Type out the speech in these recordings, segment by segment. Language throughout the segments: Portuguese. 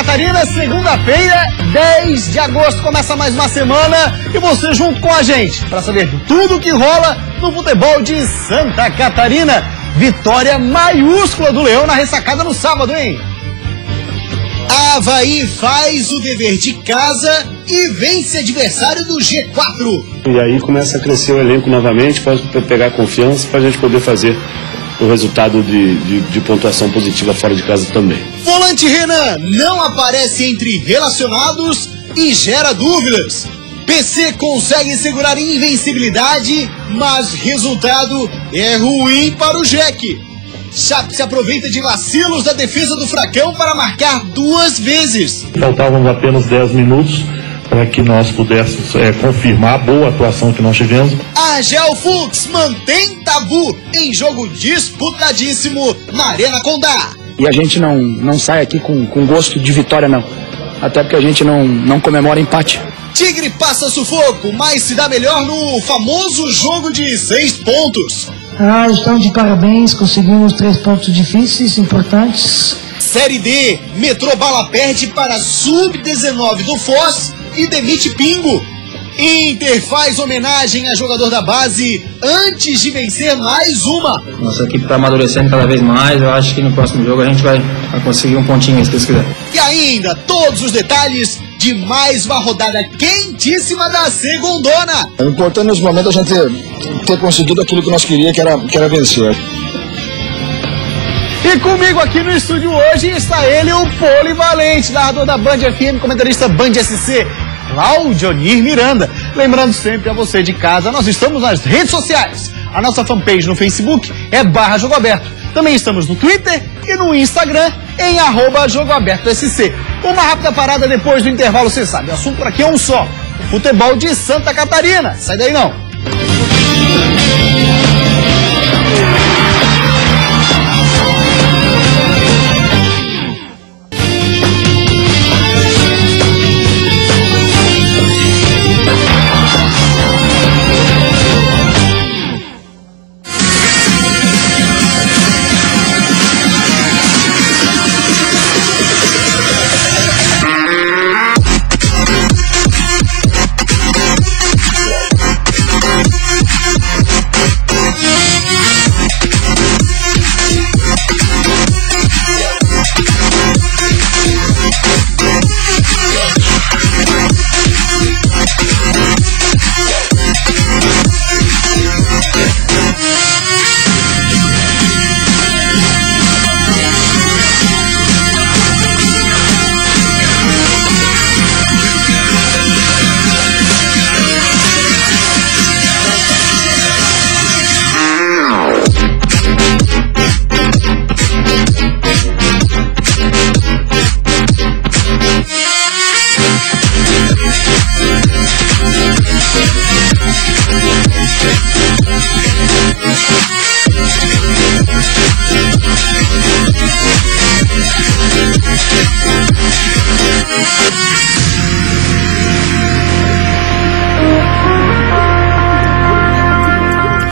Catarina, segunda-feira, 10 de agosto, começa mais uma semana e você junto com a gente para saber de tudo que rola no futebol de Santa Catarina. Vitória maiúscula do Leão na ressacada no sábado, hein? Avaí faz o dever de casa e vence adversário do G4. E aí começa a crescer o elenco novamente, pode pegar confiança para a gente poder fazer o resultado de pontuação positiva fora de casa também. Volante Renan não aparece entre relacionados e gera dúvidas. PC consegue segurar invencibilidade, mas resultado é ruim para o Jack. Chape se aproveita de vacilos da defesa do Fracão para marcar 2 vezes. Faltavam apenas 10 minutos para que nós pudéssemos confirmar a boa atuação que nós tivemos. A Gelfux mantém tabu em jogo disputadíssimo na Arena Condá. E a gente não sai aqui com gosto de vitória, não. Até porque a gente não comemora empate. Tigre passa sufoco, mas se dá melhor no famoso jogo de 6 pontos. Estamos de parabéns, conseguimos 3 pontos difíceis, importantes. Série D, Metrô Bala perde para Sub-19 do Foz e demite Pingo. Inter faz homenagem a jogador da base antes de vencer mais uma. Nossa equipe está amadurecendo cada vez mais, eu acho que no próximo jogo a gente vai conseguir um pontinho, se Deus quiser. E ainda, todos os detalhes de mais uma rodada quentíssima da segundona. É importante nesse momento a gente ter conseguido aquilo que nós queríamos, que era vencer. E comigo aqui no estúdio hoje está ele, o polivalente, narrador da Band FM, comentarista Band SC, Claudionir Miranda. Lembrando sempre a você de casa, nós estamos nas redes sociais. A nossa fanpage no Facebook é @Jogo Aberto. Também estamos no Twitter e no Instagram em @JogoAbertoSC. Uma rápida parada depois do intervalo, você sabe, o assunto por aqui é um só: futebol de Santa Catarina. Sai daí não.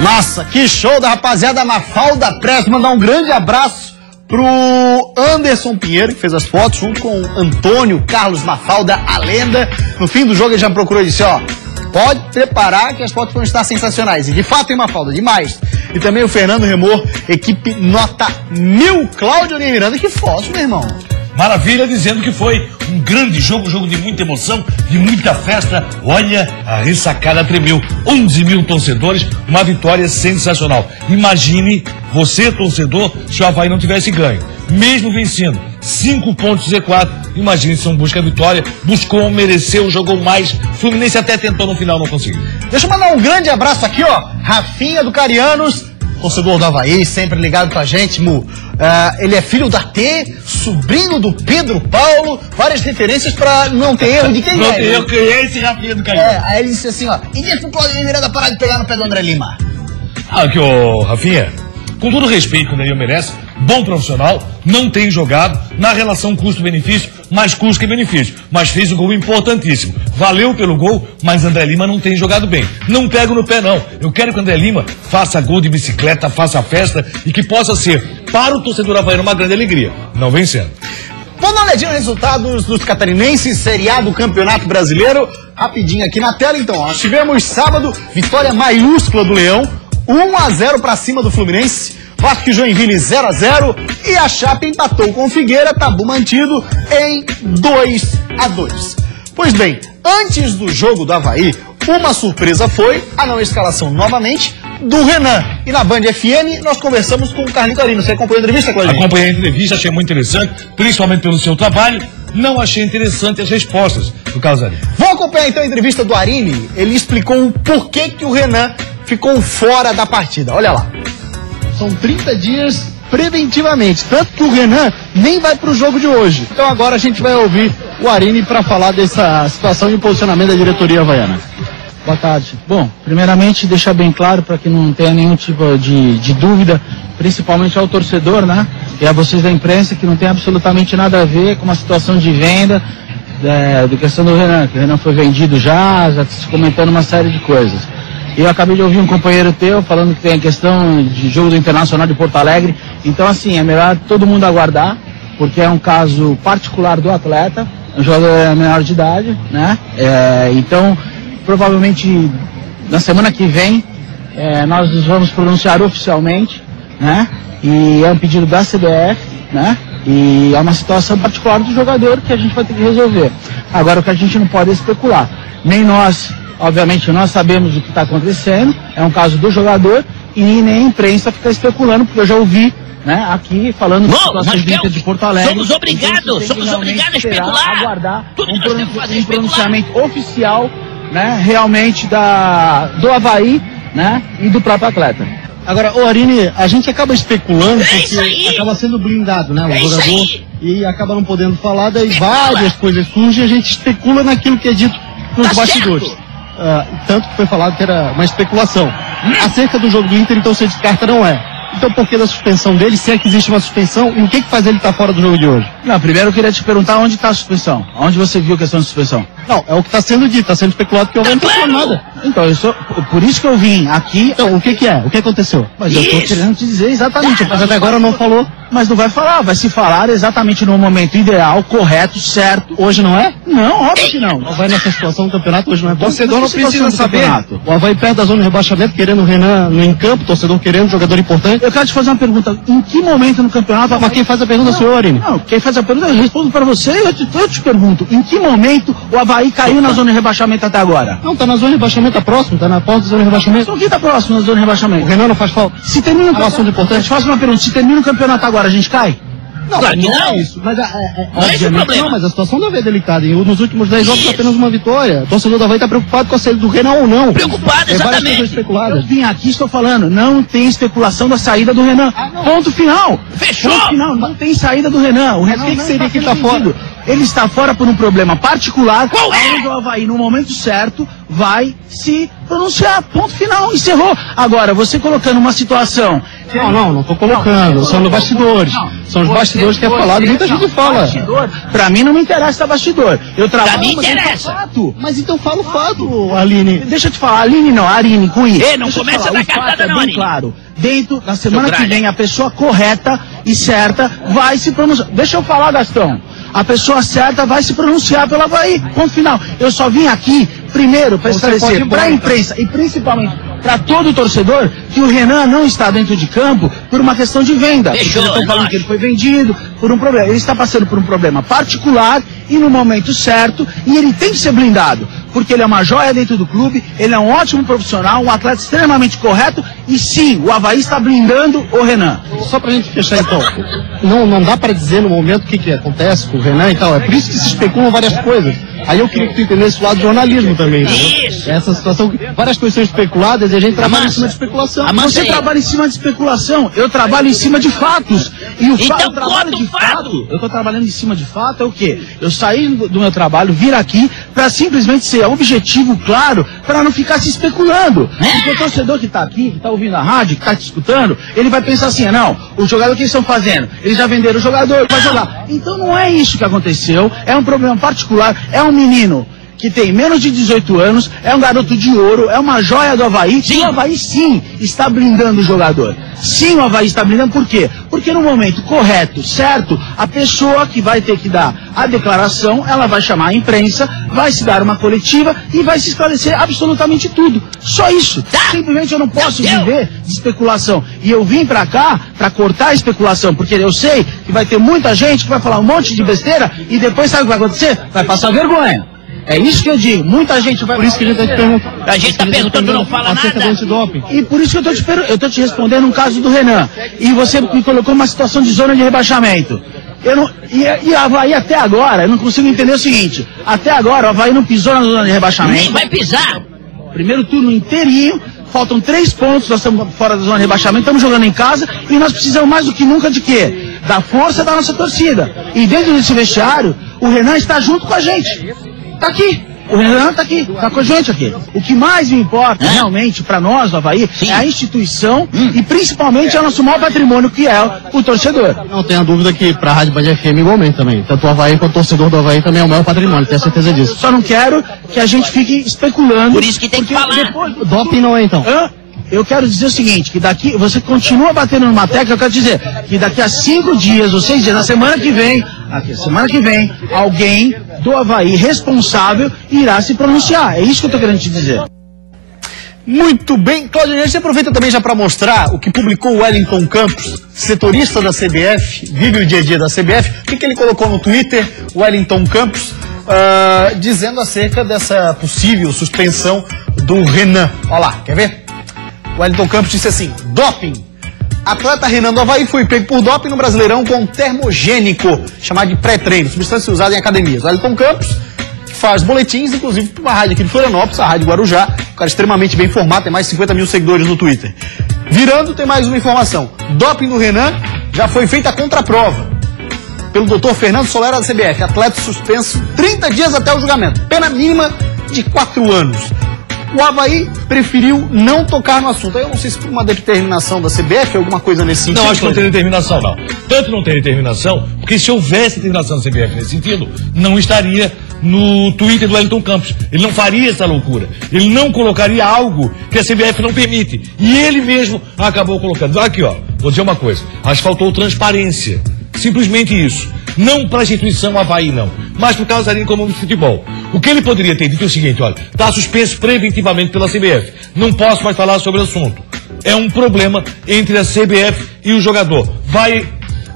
Nossa, que show da rapaziada Mafalda Press. Mandar um grande abraço pro Anderson Pinheiro, que fez as fotos, junto com o Antônio Carlos Mafalda, a lenda. No fim do jogo ele já procurou e disse, pode preparar que as fotos vão estar sensacionais. E de fato, tem Mafalda, demais. E também o Fernando Remor, equipe nota 1000, Claudionir Miranda. Que foto, meu irmão. Maravilha, dizendo que foi um grande jogo, jogo de muita emoção, de muita festa. Olha, a ressacada tremeu. 11 mil torcedores, uma vitória sensacional. Imagine você, torcedor, se o Avaí não tivesse ganho. Mesmo vencendo 5 pontos Z4, imagine se não busca a vitória, buscou, mereceu, jogou mais. Fluminense até tentou no final, não conseguiu. Deixa eu mandar um grande abraço aqui, Rafinha do Carianos, torcedor do Avaí, sempre ligado com a gente, Mu. Ele é filho da T, sobrinho do Pedro Paulo, várias referências pra não ter erro de quem não tem erro, quem é esse Rafinha do Carianos? Aí ele disse assim, e diz pro Claudionir Miranda parar de pegar no pé do André Lima. Aqui, Rafinha, com todo respeito que ele merece, bom profissional, não tem jogado na relação custo-benefício, mais custo que benefício, mas fez um gol importantíssimo. Valeu pelo gol, mas André Lima não tem jogado bem. Não pego no pé, não. Eu quero que André Lima faça gol de bicicleta, faça festa e que possa ser, para o torcedor havaiano, uma grande alegria, não vencendo. Vamos dar uma olhadinha nos resultados dos catarinenses, Série A do Campeonato Brasileiro. Rapidinho aqui na tela, então. Nós tivemos sábado, vitória maiúscula do Leão, 1-0 para cima do Fluminense. Vasco e Joinville 0-0 e a Chape empatou com o Figueira, tabu mantido em 2-2. Pois bem, antes do jogo do Avaí, uma surpresa foi a não escalação novamente do Renan. E na Band FM nós conversamos com o Carlito Arino. Você acompanhou a entrevista, Claudinho? Acompanhei a entrevista, achei muito interessante, principalmente pelo seu trabalho. Não achei interessante as respostas do Carlos Arino. Vamos acompanhar então a entrevista do Arini. Ele explicou o porquê que o Renan ficou fora da partida. Olha lá. São 30 dias preventivamente, tanto que o Renan nem vai para o jogo de hoje. Então agora a gente vai ouvir o Arini para falar dessa situação e o posicionamento da diretoria havaiana. Boa tarde. Bom, primeiramente deixar bem claro para que não tenha nenhum tipo de dúvida, principalmente ao torcedor, né? E a vocês da imprensa, que não tem absolutamente nada a ver com uma situação de venda da questão do Renan, que o Renan foi vendido já se comentando uma série de coisas. E eu acabei de ouvir um companheiro teu falando que tem a questão de jogo do Internacional de Porto Alegre. Então, assim, é melhor todo mundo aguardar, porque é um caso particular do atleta, um jogador menor de idade, né? Então, provavelmente, na semana que vem, nós nos vamos pronunciar oficialmente, né? E é um pedido da CBF, né? E é uma situação particular do jogador que a gente vai ter que resolver. Agora, o que a gente não pode é especular. Nem nós... Obviamente nós sabemos o que está acontecendo, é um caso do jogador e nem a imprensa fica especulando, porque eu já ouvi, né, aqui falando de situações de Porto Alegre. Somos obrigados a especular. Aguardar um pronunciamento oficial, né, realmente do Avaí, né, e do próprio atleta. Agora, o Arini, a gente acaba especulando porque acaba sendo blindado, né, o jogador, e acaba não podendo falar, daí várias coisas surgem e a gente especula naquilo que é dito nos bastidores. Tanto que foi falado que era uma especulação. Acerca do jogo do Inter, então você descarta, não é. Então por que da suspensão dele? Se é que existe uma suspensão, e o que faz ele estar fora do jogo de hoje? Não, primeiro eu queria te perguntar onde está a suspensão. Onde você viu a questão de suspensão? Não, é o que está sendo dito, está sendo especulado que eu não tenho nada. Então, por isso que eu vim aqui. Então, o que é? O que aconteceu? Mas eu estou querendo te dizer exatamente. Mas até agora não falou. Mas não vai falar, vai se falar exatamente no momento ideal, correto, certo. Hoje não é? Não, óbvio que não. O Avaí nessa situação do campeonato hoje não é bom. O torcedor não precisa saber. O Avaí perto da zona de rebaixamento, querendo o Renan em campo, torcedor querendo, jogador importante. Eu quero te fazer uma pergunta. Em que momento no campeonato... Mas quem faz a pergunta é o senhor, Arini? Não, quem faz a pergunta, eu respondo para você e eu te pergunto. Em que momento o Avaí caiu na zona de rebaixamento até agora? Não, tá na zona de rebaixamento, tá próximo, tá na porta da zona de rebaixamento. Então quem tá próximo na zona de rebaixamento? O Renan não faz falta. Se termina o assunto importante. Eu te faço uma pergunta. Se termina o campeonato agora, a gente cai? Não, claro que não. É isso, mas obviamente não, mas a situação do Avaí é delicada. E nos últimos 10 jogos apenas uma vitória. O torcedor do Avaí está preocupado com a saída do Renan ou não. Preocupado, exatamente. Eu vim aqui, estou falando, não tem especulação da saída do Renan. Ponto final. Fechou. Ponto final, não tem saída do Renan. O Renan, o que seria que está fora? Ele está fora por um problema particular. Qual é? Onde o Avaí, no momento certo, vai se pronunciar. Ponto final, encerrou. Agora, você colocando uma situação... Não estou colocando. São os bastidores. São os bastidores que é falado. Muita gente fala. Pra mim não me interessa bastidor. Eu trabalho, pra mim interessa. Mas então fala o fato, Aline. Deixa eu te falar, Aline não, Aline com isso. Não começa a dar cartada não, Aline. Claro. Dentro da semana que vem, a pessoa correta e certa vai se pronunciar. Deixa eu falar, Gastão. A pessoa certa vai se pronunciar pelo Avaí. Ponto final. Eu só vim aqui, primeiro, para esclarecer para a imprensa e principalmente para todo o torcedor que o Renan não está dentro de campo por uma questão de venda. Fechou, porque estão falando que ele foi vendido por um problema. Ele está passando por um problema particular e no momento certo, e ele tem que ser blindado. Porque ele é uma joia dentro do clube, ele é um ótimo profissional, um atleta extremamente correto, e sim, o Avaí está blindando o Renan. Só pra gente fechar então, não dá pra dizer no momento o que acontece com o Renan e tal, é por isso que se especulam várias coisas. Aí eu queria que tu entendesse o lado do jornalismo também. Isso. Essa situação, várias coisas são especuladas e a gente trabalha em cima de especulação. Você trabalha em cima de especulação, eu trabalho em cima de fatos. E o então trabalho de fato, eu estou trabalhando em cima de fato, é o quê? Eu saí do meu trabalho, vir aqui, para simplesmente ser objetivo, claro, para não ficar se especulando. Porque o torcedor que está aqui, que está ouvindo a rádio, que está te escutando, ele vai pensar assim, não, o jogador que eles estão fazendo, eles já venderam o jogador, vai jogar. Então não é isso que aconteceu, é um problema particular, é um menino que tem menos de 18 anos, é um garoto de ouro, é uma joia do Avaí, e o Avaí sim está blindando o jogador. Sim, o Avaí está blindando, por quê? Porque no momento correto, certo, a pessoa que vai ter que dar a declaração, ela vai chamar a imprensa, vai se dar uma coletiva e vai se esclarecer absolutamente tudo. Só isso. Simplesmente eu não posso viver de especulação. E eu vim pra cá pra cortar a especulação, porque eu sei que vai ter muita gente que vai falar um monte de besteira e depois sabe o que vai acontecer? Vai passar vergonha. É isso que eu digo, muita gente vai... Por isso que a gente está te perguntando. A gente tá perguntando, não fala nada. E por isso que eu tô te respondendo um caso do Renan. E você me colocou numa situação de zona de rebaixamento. E a Avaí até agora, eu não consigo entender o seguinte. Até agora o Avaí não pisou na zona de rebaixamento. Nem vai pisar. Primeiro turno inteirinho, faltam 3 pontos, nós estamos fora da zona de rebaixamento, estamos jogando em casa e nós precisamos mais do que nunca de quê? Da força da nossa torcida. E dentro desse vestiário, o Renan está junto com a gente. Tá aqui. O Renan tá aqui, tá com a gente aqui. O que mais me importa, realmente, pra nós do Avaí, é a instituição e principalmente é o nosso maior patrimônio, que é o torcedor. Não tenha dúvida que pra Rádio Band FM igualmente também. Tanto o Avaí quanto o torcedor do Avaí também é o maior patrimônio, tenho certeza disso. Eu só não quero que a gente fique especulando. Por isso que tem que falar. Depois, doping não é então. Eu quero dizer o seguinte, que daqui, você continua batendo numa tecla, eu quero dizer que daqui a 5 dias ou 6 dias, na semana que vem, alguém do Avaí responsável irá se pronunciar. É isso que eu estou querendo te dizer. Muito bem, Cláudio, a gente aproveita também já para mostrar o que publicou o Wellington Campos, setorista da CBF, vive o dia a dia da CBF. O que ele colocou no Twitter, o Wellington Campos, dizendo acerca dessa possível suspensão do Renan. Olha lá, quer ver? O Wellington Campos disse assim: doping. Atleta Renan do Avaí foi pego por doping no Brasileirão com termogênico, chamado de pré-treino, substância usada em academias. O Wellington Campos faz boletins, inclusive para uma rádio aqui de Florianópolis, a Rádio Guarujá, um cara extremamente bem informado, tem mais de 50 mil seguidores no Twitter. Virando, tem mais uma informação. Doping do Renan já foi feita a contraprova pelo Dr. Fernando Solera da CBF, atleta suspenso 30 dias até o julgamento, pena mínima de 4 anos. O Avaí preferiu não tocar no assunto. Eu não sei se por uma determinação da CBF, alguma coisa nesse sentido. Não, acho que não tem determinação, não. Tanto não tem determinação, porque se houvesse determinação da CBF nesse sentido, não estaria no Twitter do Wellington Campos. Ele não faria essa loucura. Ele não colocaria algo que a CBF não permite. E ele mesmo acabou colocando. Aqui, ó, vou dizer uma coisa. Acho que faltou transparência. Simplesmente isso. Não para a instituição Avaí, não. Mas para o Causarinho Comando de Futebol. O que ele poderia ter dito é o seguinte, olha, está suspenso preventivamente pela CBF. Não posso mais falar sobre o assunto. É um problema entre a CBF e o jogador.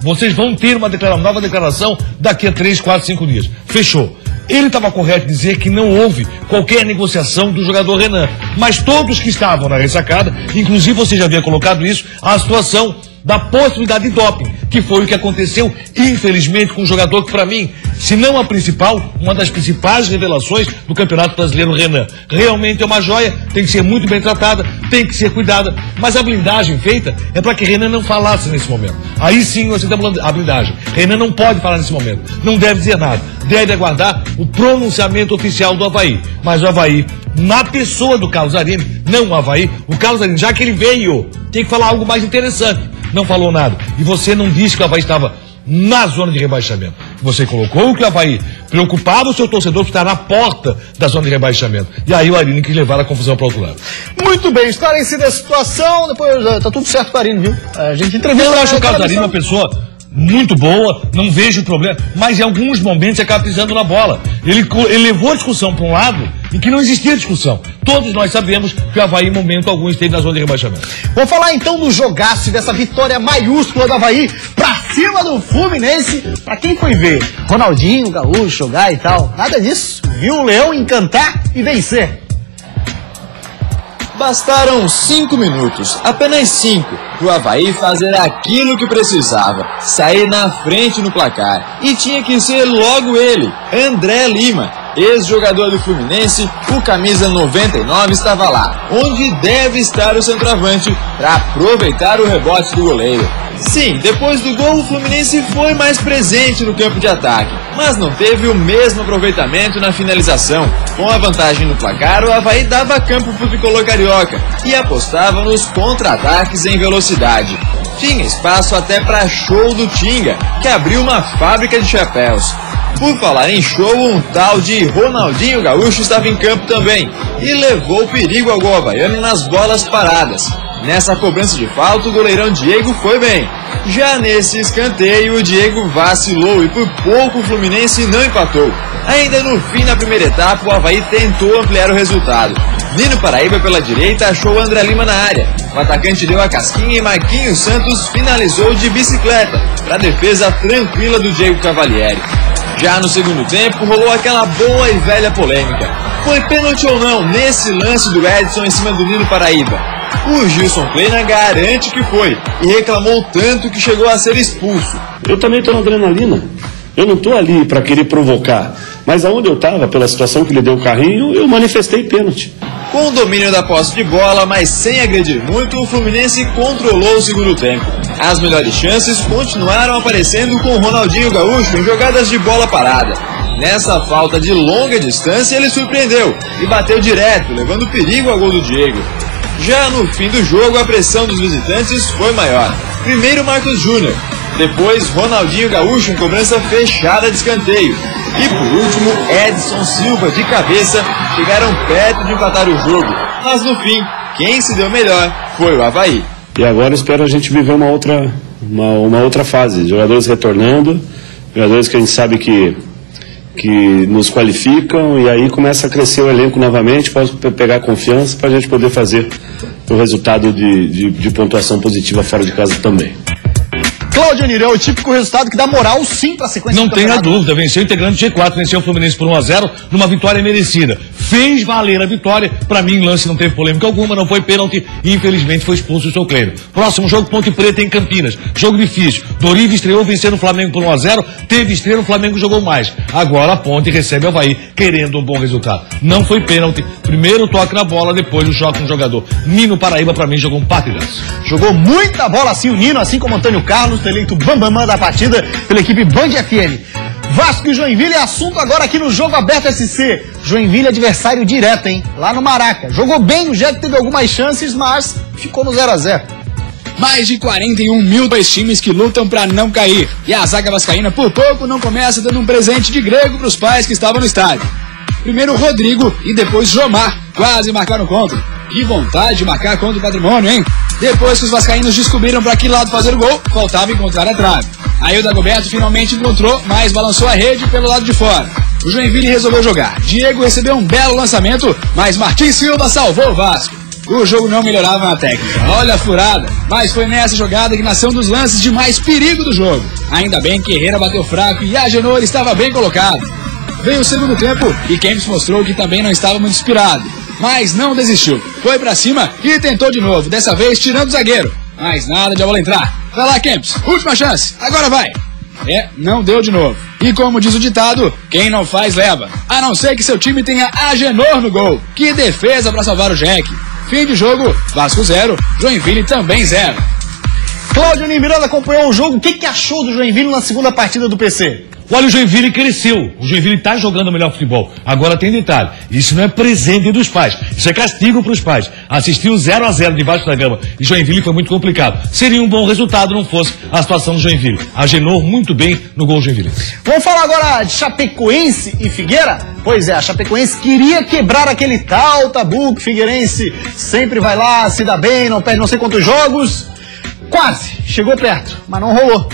Vocês vão ter uma nova declaração daqui a 3, 4, 5 dias. Fechou. Ele estava correto em dizer que não houve qualquer negociação do jogador Renan. Mas todos que estavam na ressacada, inclusive você já havia colocado isso, a situação da possibilidade de doping, que foi o que aconteceu, infelizmente, com um jogador que, para mim, se não a principal, uma das principais revelações do Campeonato Brasileiro, Renan. Realmente é uma joia, tem que ser muito bem tratada, tem que ser cuidada, mas a blindagem feita é para que Renan não falasse nesse momento. Aí sim você tem a blindagem. Renan não pode falar nesse momento, não deve dizer nada, deve aguardar o pronunciamento oficial do Avaí. Mas o Avaí, na pessoa do Carlos Zarini, não o Avaí, o Carlos Zarini, já que ele veio, tem que falar algo mais interessante. Não falou nada. E você não disse que o Avaí estava na zona de rebaixamento. Você colocou que o Avaí preocupava o seu torcedor que está na porta da zona de rebaixamento. E aí o Arini quis levar a confusão para o outro lado. Muito bem, esclarecida a situação, depois tá tudo certo com o Arini, viu? A gente entrevistou. Eu acho o Carlos Arini uma pessoa muito boa, não vejo problema, mas em alguns momentos ele acaba pisando na bola. Ele levou a discussão para um lado em que não existia discussão. Todos nós sabemos que o Avaí, em momento algum, esteve na zona de rebaixamento. Vamos falar então do jogaço e dessa vitória maiúscula do Avaí pra cima do Fluminense. Pra quem foi ver Ronaldinho, Gaúcho jogar e tal, nada disso. Viu o Leão encantar e vencer. Bastaram 5 minutos, apenas 5, para o Avaí fazer aquilo que precisava, sair na frente no placar. E tinha que ser logo ele, André Lima, ex-jogador do Fluminense, o camisa 99 estava lá, onde deve estar o centroavante, para aproveitar o rebote do goleiro. Sim, depois do gol o Fluminense foi mais presente no campo de ataque, mas não teve o mesmo aproveitamento na finalização. Com a vantagem no placar, o Avaí dava campo pro tricolor carioca e apostava nos contra-ataques em velocidade. Tinha espaço até para show do Tinga, que abriu uma fábrica de chapéus. Por falar em show, um tal de Ronaldinho Gaúcho estava em campo também e levou perigo ao gol havaiano nas bolas paradas. Nessa cobrança de falta, o goleirão Diego foi bem. Já nesse escanteio, o Diego vacilou e por pouco o Fluminense não empatou. Ainda no fim da primeira etapa, o Avaí tentou ampliar o resultado. Nino Paraíba pela direita achou André Lima na área. O atacante deu a casquinha e Marquinhos Santos finalizou de bicicleta para a defesa tranquila do Diego Cavalieri. Já no segundo tempo, rolou aquela boa e velha polêmica. Foi pênalti ou não nesse lance do Edson em cima do Nino Paraíba? O Gilson Kleina garante que foi e reclamou tanto que chegou a ser expulso. Eu também estou na adrenalina. Eu não estou ali para querer provocar. Mas aonde eu estava, pela situação que ele deu o carrinho, eu manifestei pênalti. Com o domínio da posse de bola, mas sem agredir muito, o Fluminense controlou o segundo tempo. As melhores chances continuaram aparecendo com o Ronaldinho Gaúcho em jogadas de bola parada. Nessa falta de longa distância, ele surpreendeu e bateu direto, levando perigo ao gol do Diego. Já no fim do jogo, a pressão dos visitantes foi maior. Primeiro Marcos Júnior, depois Ronaldinho Gaúcho em cobrança fechada de escanteio. E por último, Edson Silva de cabeça chegaram perto de empatar o jogo. Mas no fim, quem se deu melhor foi o Avaí. E agora espero a gente viver uma outra fase. Jogadores retornando, jogadores que a gente sabe que nos qualificam, e aí começa a crescer o elenco novamente, pode pegar confiança para a gente poder fazer o resultado de pontuação positiva fora de casa também. Cláudio Niro, é o típico resultado que dá moral sim para a sequência do campeonato. Não tenha dúvida, venceu o integrante G4, venceu o Fluminense por 1-0 numa vitória merecida. Fez valer a vitória, para mim o lance não teve polêmica alguma, não foi pênalti e infelizmente foi expulso o seu Kleino. Próximo jogo, Ponte Preta em Campinas, jogo difícil. Dorival estreou vencendo o Flamengo por 1-0, teve estreia, o Flamengo jogou mais. Agora a Ponte recebe o Avaí querendo um bom resultado. Não foi pênalti, primeiro toque na bola, depois o choque no jogador. Nino Paraíba para mim jogou um partidaço. Jogou muita bola assim o Nino, assim como o Antônio Carlos, eleito bambamã da partida pela equipe Band FM. Vasco e Joinville é assunto agora aqui no Jogo Aberto SC. Joinville adversário direto, hein? Lá no Maraca. Jogou bem, o Jack teve algumas chances, mas ficou no 0-0. Mais de 41 mil dois times que lutam para não cair. E a zaga vascaína por pouco não começa dando um presente de grego para os pais que estavam no estádio. Primeiro Rodrigo e depois Jomar quase marcaram contra. Que vontade de marcar contra o Patrimônio, hein? Depois que os vascaínos descobriram para que lado fazer o gol, faltava encontrar a trave. Aí o Dagoberto finalmente encontrou, mas balançou a rede pelo lado de fora. O Joinville resolveu jogar. Diego recebeu um belo lançamento, mas Martins Silva salvou o Vasco. O jogo não melhorava na técnica. Olha a furada. Mas foi nessa jogada que nasceu um dos lances de mais perigo do jogo. Ainda bem que Herrera bateu fraco e Agenor estava bem colocado. Veio o segundo tempo e Kempis mostrou que também não estava muito inspirado. Mas não desistiu. Foi pra cima e tentou de novo, dessa vez tirando o zagueiro. Mas nada de a bola entrar. Vai lá, Kempis. Última chance. Agora vai. Não deu de novo. E como diz o ditado, quem não faz leva. A não ser que seu time tenha Agenor no gol. Que defesa pra salvar o Jack. Fim de jogo, Vasco 0, Joinville também 0. Cláudio Miranda acompanhou o jogo. O que achou do Joinville na segunda partida do PC? Olha, o Joinville cresceu. O Joinville está jogando o melhor futebol. Agora tem detalhe. Isso não é presente dos pais. Isso é castigo para os pais. Assistir o 0-0 debaixo da gama e Joinville foi muito complicado. Seria um bom resultado não fosse a situação do Joinville. Agenou muito bem no gol do Joinville. Vamos falar agora de Chapecoense e Figueira? Pois é, a Chapecoense queria quebrar aquele tal tabu que Figueirense sempre vai lá, se dá bem, não perde não sei quantos jogos. Quase, chegou perto, mas não rolou.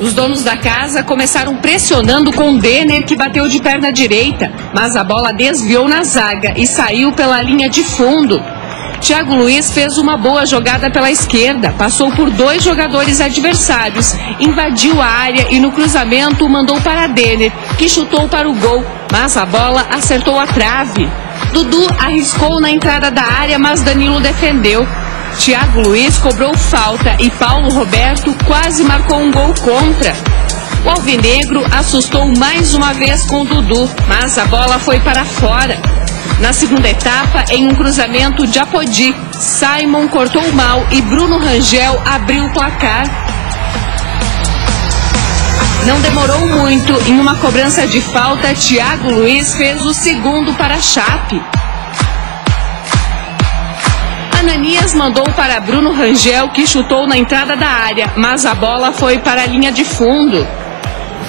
Os donos da casa começaram pressionando com Denner, que bateu de perna direita, mas a bola desviou na zaga e saiu pela linha de fundo. Thiago Luiz fez uma boa jogada pela esquerda, passou por 2 jogadores adversários, invadiu a área e no cruzamento mandou para Denner, que chutou para o gol, mas a bola acertou a trave. Dudu arriscou na entrada da área, mas Danilo defendeu. Thiago Luiz cobrou falta e Paulo Roberto quase marcou um gol contra. O alvinegro assustou mais uma vez com Dudu, mas a bola foi para fora. Na segunda etapa, em um cruzamento de Apodi, Simon cortou mal e Bruno Rangel abriu o placar. Não demorou muito, em uma cobrança de falta, Thiago Luiz fez o segundo para a Chape. Ananias mandou para Bruno Rangel, que chutou na entrada da área, mas a bola foi para a linha de fundo.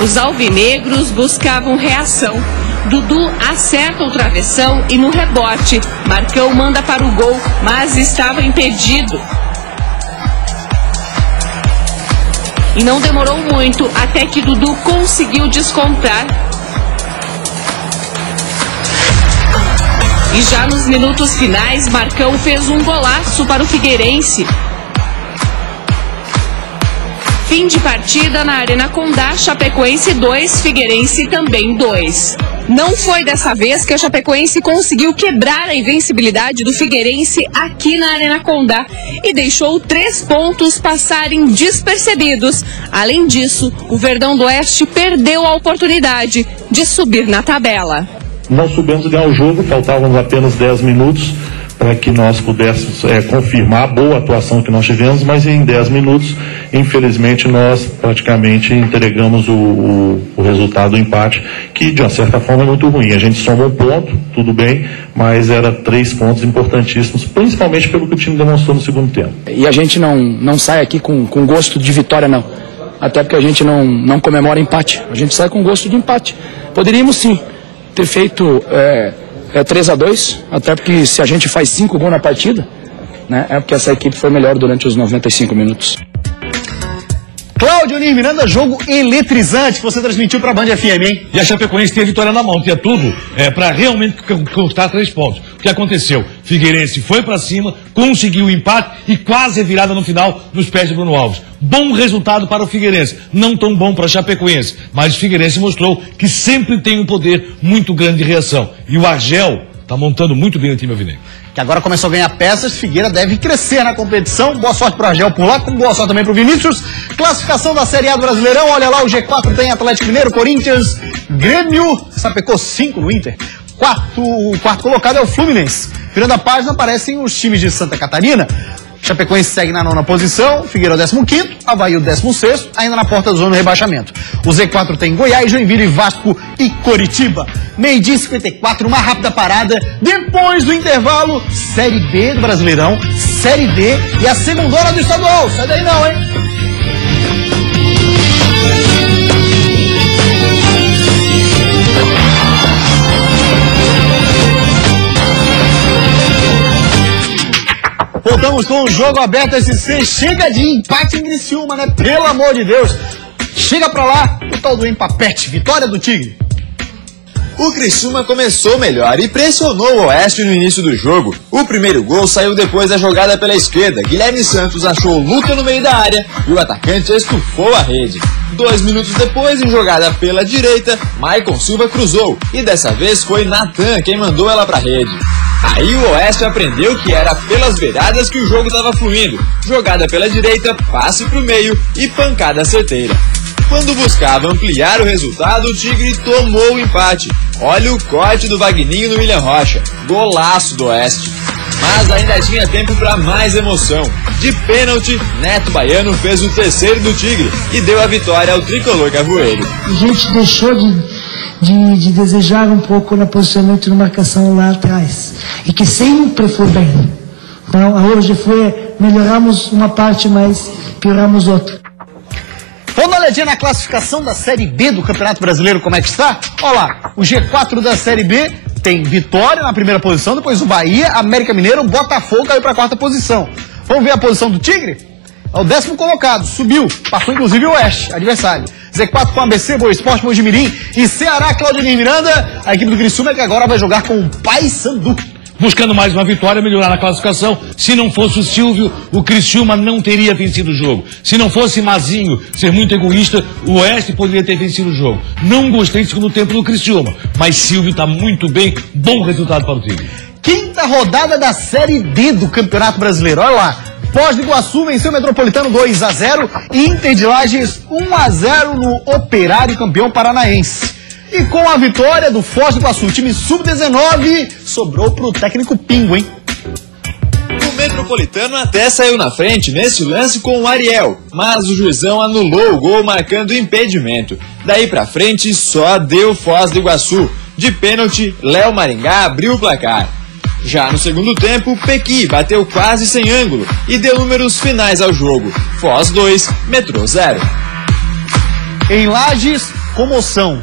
Os alvinegros buscavam reação. Dudu acerta o travessão e no rebote, Marcão manda para o gol, mas estava impedido. E não demorou muito até que Dudu conseguiu descontar. E já nos minutos finais, Marcão fez um golaço para o Figueirense. Fim de partida na Arena Condá, Chapecoense 2, Figueirense também 2. Não foi dessa vez que a Chapecoense conseguiu quebrar a invencibilidade do Figueirense aqui na Arena Condá e deixou 3 pontos passarem despercebidos. Além disso, o Verdão do Oeste perdeu a oportunidade de subir na tabela. Não soubemos ganhar o jogo, faltavam apenas 10 minutos para que nós pudéssemos confirmar a boa atuação que nós tivemos, mas em 10 minutos, infelizmente, nós praticamente entregamos o resultado do empate, que de uma certa forma é muito ruim. A gente soma um ponto, tudo bem, mas era 3 pontos importantíssimos, principalmente pelo que o time demonstrou no segundo tempo. E a gente não sai aqui com gosto de vitória, não. Até porque a gente não comemora empate. A gente sai com gosto de empate. Poderíamos sim ter feito 3-2, até porque se a gente faz 5 gols na partida, né, é porque essa equipe foi melhor durante os 95 minutos. Cláudio Onir Miranda, jogo eletrizante que você transmitiu para a Band FM, hein? E a Chapecoense tem a vitória na mão, tinha tudo para realmente cortar 3 pontos. O que aconteceu? Figueirense foi para cima, conseguiu o empate e quase a virada no final nos pés de Bruno Alves. Bom resultado para o Figueirense, não tão bom para a Chapecoense, mas o Figueirense mostrou que sempre tem um poder muito grande de reação. E o Argel está montando muito bem o time alvinegro. Que agora começou a ganhar peças, Figueira deve crescer na competição. Boa sorte para o Argel por lá, como boa sorte também para o Vinícius. Classificação da Série A do Brasileirão, olha lá, o G4 tem Atlético Mineiro, Corinthians, Grêmio, Sapecou 5 no Inter. O quarto colocado é o Fluminense. Virando a página aparecem os times de Santa Catarina. Chapecoense segue na 9ª posição, Figueira 15º, Avaí o 16º, ainda na porta da zona do rebaixamento. O Z4 tem Goiás, Joinville, Vasco e Coritiba. 12h54, uma rápida parada. Depois do intervalo, Série B do Brasileirão, Série D e a segundona do estadual. Sai daí não, hein? Voltamos com o Jogo Aberto SC. Chega de empate em Criciúma, né? Pelo amor de Deus. Chega pra lá o tal do empapete. Vitória do Tigre. O Criciúma começou melhor e pressionou o Oeste no início do jogo. O primeiro gol saiu depois da jogada pela esquerda. Guilherme Santos achou luta no meio da área e o atacante estufou a rede. 2 minutos depois, em jogada pela direita, Maicon Silva cruzou e dessa vez foi Natan quem mandou ela pra rede. Aí o Oeste aprendeu que era pelas beiradas que o jogo estava fluindo. Jogada pela direita, passe pro meio e pancada certeira. Quando buscava ampliar o resultado, o Tigre tomou o empate. Olha o corte do Vagninho no William Rocha. Golaço do Oeste. Mas ainda tinha tempo para mais emoção. De pênalti, Neto Baiano fez o 3º do Tigre e deu a vitória ao tricolor carvoeiro. A gente deixou de desejar um pouco no posicionamento de marcação lá atrás. E que sempre foi bem. Então, hoje melhoramos uma parte, mas pioramos outra. Vamos dar uma olhadinha na classificação da Série B do Campeonato Brasileiro, como é que está? Olha lá, o G4 da Série B tem Vitória na primeira posição, depois o Bahia, América Mineiro, Botafogo caiu para a 4ª posição. Vamos ver a posição do Tigre? É o 10º colocado, subiu, passou inclusive o Oeste, adversário. Z4 com ABC, Boa Esporte, Mojimirim e Ceará, Cláudio Onir Miranda. A equipe do Criciúma que agora vai jogar com o Paysandu. Buscando mais uma vitória, melhorar na classificação. Se não fosse o Silvio, o Criciúma não teria vencido o jogo. Se não fosse Mazinho ser muito egoísta, o Oeste poderia ter vencido o jogo. Não gostei do segundo tempo do Criciúma, mas Silvio está muito bem, bom resultado para o Tigre. 5ª rodada da Série D do Campeonato Brasileiro, olha lá. Foz do Iguaçu venceu o Metropolitano 2-0 e Inter de Lages 1-0 no Operário campeão paranaense. E com a vitória do Foz do Iguaçu, o time sub-19 sobrou pro técnico Pingo, hein? O Metropolitano até saiu na frente nesse lance com o Ariel, mas o juizão anulou o gol marcando impedimento. Daí pra frente só deu Foz do Iguaçu. De pênalti, Léo Maringá abriu o placar. Já no segundo tempo, Pequi bateu quase sem ângulo e deu números finais ao jogo. Foz 2, Metrô 0. Em Lages, comoção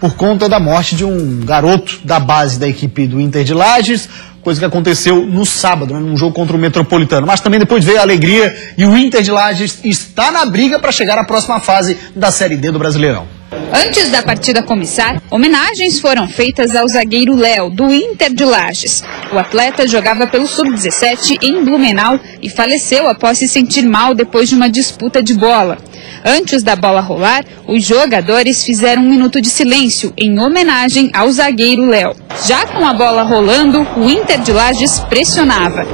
por conta da morte de um garoto da base da equipe do Inter de Lages, coisa que aconteceu no sábado, né, num jogo contra o Metropolitano. Mas também depois veio a alegria e o Inter de Lages está na briga para chegar à próxima fase da Série D do Brasileirão. Antes da partida começar, homenagens foram feitas ao zagueiro Léo, do Inter de Lages. O atleta jogava pelo Sub-17 em Blumenau e faleceu após se sentir mal depois de uma disputa de bola. Antes da bola rolar, os jogadores fizeram um minuto de silêncio em homenagem ao zagueiro Léo. Já com a bola rolando, o Inter de Lages pressionava.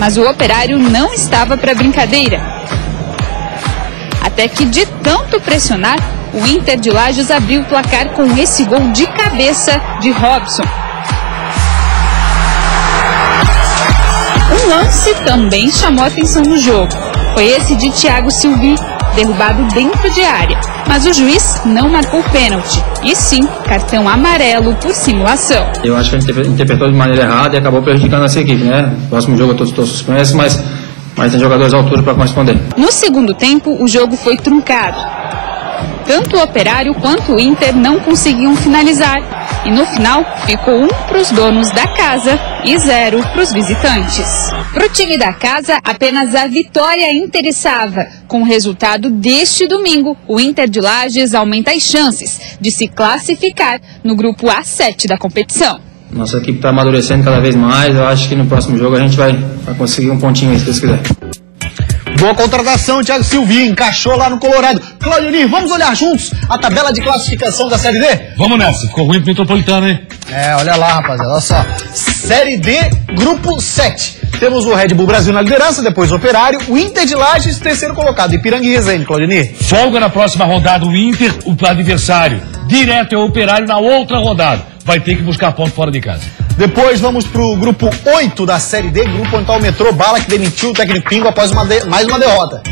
Mas o Operário não estava para brincadeira. Até que, de tanto pressionar, o Inter de Lages abriu o placar com esse gol de cabeça de Robson. Um lance também chamou a atenção no jogo. Foi esse de Thiago Silvi, derrubado dentro de área. Mas o juiz não marcou pênalti, e sim cartão amarelo por simulação. Eu acho que a gente interpretou de maneira errada e acabou prejudicando essa equipe, né? Próximo jogo eu estou suspenso, mas tem jogadores à altura para corresponder. No segundo tempo, o jogo foi truncado. Tanto o Operário quanto o Inter não conseguiam finalizar. E no final, ficou 1 para os donos da casa e 0 para os visitantes. Para o time da casa, apenas a vitória interessava. Com o resultado deste domingo, o Inter de Lages aumenta as chances de se classificar no grupo A7 da competição. Nossa equipe está amadurecendo cada vez mais. Eu acho que no próximo jogo a gente vai conseguir um pontinho aí, se Deus quiser. Boa contratação, Thiago Silvi, encaixou lá no Colorado. Cláudio Nir, vamos olhar juntos a tabela de classificação da Série D? Vamos nessa, ficou ruim pro Metropolitano, hein? Olha lá, rapaziada, olha só. Série D, grupo 7. Temos o Red Bull Brasil na liderança, depois o Operário, o Inter de Lages, terceiro colocado, Ipiranga e Resende, Cláudio Nir. Folga na próxima rodada o Inter, o adversário. Direto é o Operário na outra rodada. Vai ter que buscar ponto fora de casa. Depois vamos pro grupo 8 da Série D, grupo onde está o Metrô Bala, que demitiu o técnico Pingo após mais uma derrota.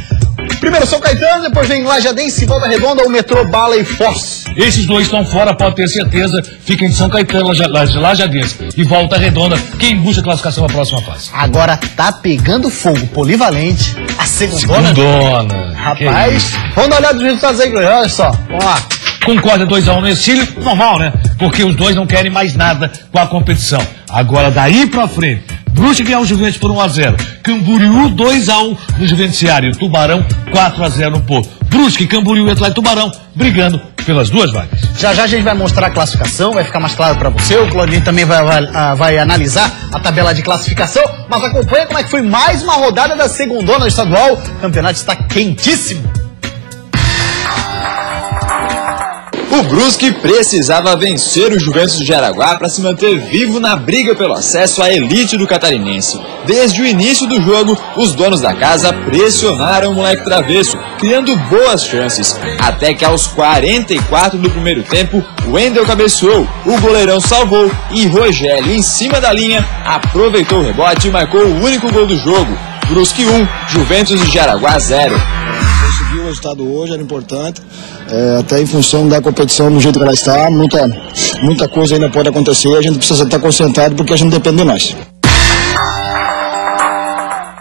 Primeiro São Caetano, depois vem Lajadense, Volta Redonda, o Metrô Bala e Foz. Esses dois estão fora, pode ter certeza, fiquem de São Caetano, Lajadense e Volta Redonda, quem busca a classificação na próxima fase. Agora tá pegando fogo, Polivalente, a segundona. Rapaz, vamos dar uma olhada nos resultados aí, olha só, vamos lá. Concórdia 2-1 no Exílio, normal, né? Porque os dois não querem mais nada com a competição. Agora, daí pra frente, Brusque ganhou o Juventus por 1-0. Camboriú 2-1 no Juvenciário. Tubarão 4-0 no Porto. Brusque, Camboriú e Atlético Tubarão brigando pelas duas vagas. Já a gente vai mostrar a classificação, vai ficar mais claro pra você. O Claudinho também vai analisar a tabela de classificação. Mas acompanha como é que foi mais uma rodada da segundona estadual. O campeonato está quentíssimo. O Brusque precisava vencer o Juventus de Jaraguá para se manter vivo na briga pelo acesso à elite do catarinense. Desde o início do jogo, os donos da casa pressionaram o moleque travesso, criando boas chances. Até que aos 44 do primeiro tempo, Wendel cabeceou, o goleirão salvou e Rogério, em cima da linha, aproveitou o rebote e marcou o único gol do jogo. Brusque 1, Juventus de Jaraguá 0. Conseguir o resultado hoje era importante, até em função da competição do jeito que ela está, muita coisa ainda pode acontecer, a gente precisa estar concentrado porque a gente depende de nós.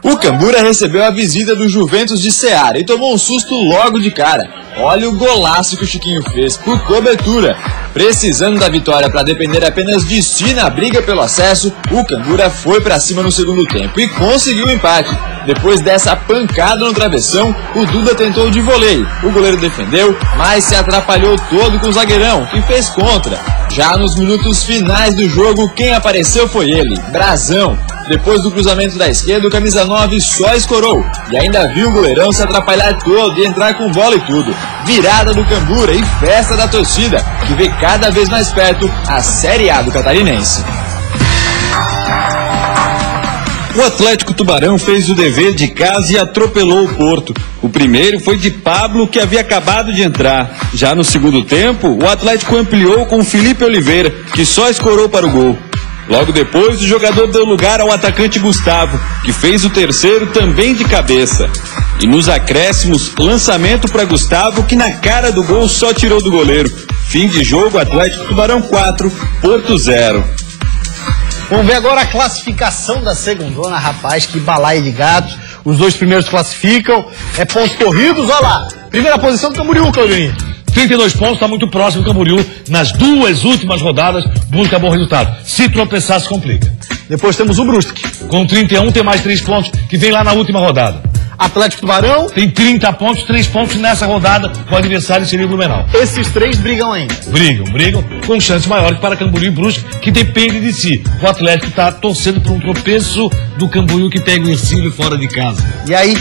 O Cambura recebeu a visita do Juventus de Ceará e tomou um susto logo de cara. Olha o golaço que o Chiquinho fez por cobertura. Precisando da vitória para depender apenas de si na briga pelo acesso, o Cambura foi para cima no segundo tempo e conseguiu o empate. Depois dessa pancada no travessão, o Duda tentou de voleio. O goleiro defendeu, mas se atrapalhou todo com o zagueirão, que fez contra. Já nos minutos finais do jogo, quem apareceu foi ele, Brazão. Depois do cruzamento da esquerda, o camisa 9 só escorou. E ainda viu o goleirão se atrapalhar todo e entrar com bola e tudo. Virada do Cambura e festa da torcida, que vê cada vez mais perto a Série A do catarinense. O Atlético Tubarão fez o dever de casa e atropelou o Porto. O primeiro foi de Pablo, que havia acabado de entrar. Já no segundo tempo, o Atlético ampliou com Felipe Oliveira, que só escorou para o gol. Logo depois, o jogador deu lugar ao atacante Gustavo, que fez o terceiro também de cabeça. E nos acréscimos, lançamento para Gustavo, que na cara do gol só tirou do goleiro. Fim de jogo, Atlético Tubarão 4, Porto 0. Vamos ver agora a classificação da segundona, rapaz, que balaio de gato. Os dois primeiros classificam, pontos corridos, olha lá. Primeira posição do Camboriú, Claudinho. 32 pontos, está muito próximo do Camboriú. Nas 2 últimas rodadas, busca bom resultado. Se tropeçar, se complica. Depois temos o Brusque. Com 31, tem mais 3 pontos, que vem lá na última rodada. Atlético Tubarão. Tem 30 pontos, 3 pontos nessa rodada. O adversário seria o Blumenau. Esses 3 brigam ainda. Brigam, com chances maiores para Camboriú e Brusque, que depende de si. O Atlético está torcendo por um tropeço do Camboriú, que pega o Ercílio fora de casa. E aí?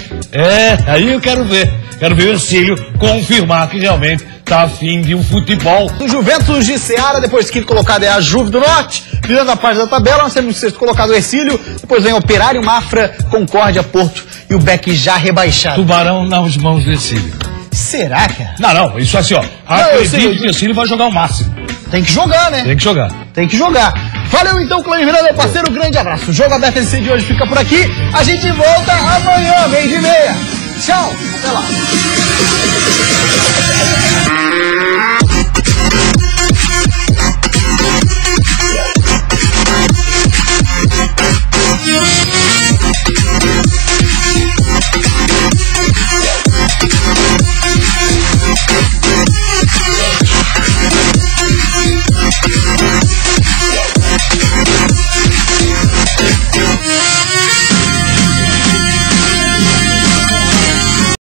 Aí eu quero ver. Quero ver o Ercílio confirmar que realmente está afim de um futebol. O Juventus de Ceará, depois quinto colocado é a Juve do Norte. Virando a parte da tabela, nós temos o sexto colocado o Ercílio. Depois vem Operário, Mafra, Concórdia, Porto e o Beck já rebaixado. Tubarão nas mãos do Ercílio. Será, cara? Não, isso assim, ó. Acredito que o Ercílio vai jogar o máximo. Tem que jogar, né? Tem que jogar. Valeu então, Cláudio Miranda, meu parceiro, grande abraço. O Jogo Aberto SC de hoje fica por aqui. A gente volta amanhã, 12:30. Tchau, até lá.